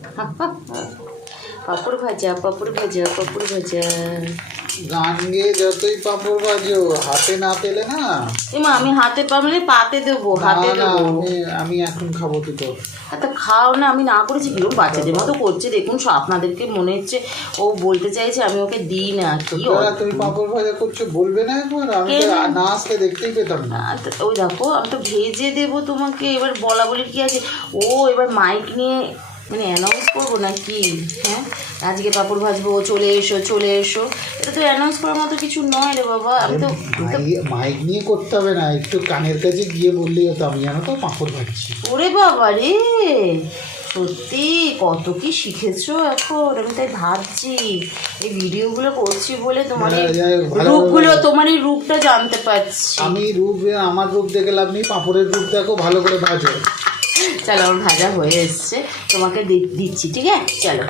পাপড় ভাজা পাপড় ভাজা পাপড় ভাজা। গান গেয়ে যতই পাঁপড় ভাজো হাতে না পেলে না। এমা আমি হাতে পাবলে পাতে দেবো হাতে দেবো। আমি আমি এখন খাব তো এত খাও না আমি না করেছি কীরকম বাচ্চাদের মতো করছে দেখুন সব আপনাদেরকে মনে হচ্ছে ও বলতে চাইছে আমি ওকে দিই না কি তুমি পাঁপড় ভাজা করছ বলবে না একবার? আমি না আসলে দেখতেই পেতাম না। ওই দেখো আমি তো ভেজে দেবো তোমাকে এবার বলা বলি কি আছে? ও এবার মাইক নিয়ে মানে অ্যানাউন্স করব না কি হ্যাঁ? আজকে পাপড় ভাজবো চলে এসো চলে এসো। এটা তো অ্যানাউন্স করার মতো কিছু নয় রে বাবা। আমি তো মাইক- নিয়ে করতে হবে না। একটু কানের কাছে গিয়ে বললেই হতো আমি জানো তো পাঁপড় ভাজছি। ওরে বাবা রে! সত্যি কত কি শিখেছো এখন। আমি তাই ভাবছি এই ভিডিওগুলো করছি বলে তোমার হ্যাঁ, রূপগুলো তোমার এই রূপটা জানতে পারছি। আমি রূপ আমার রূপ দেখে লাভ নেই পাঁপড়ের রূপ দেখো ভালো করে ভাজো। চলো আমার ভাজা হয়ে এসছে। তোমাকে দিচ্ছি ঠিক আছে? চলো।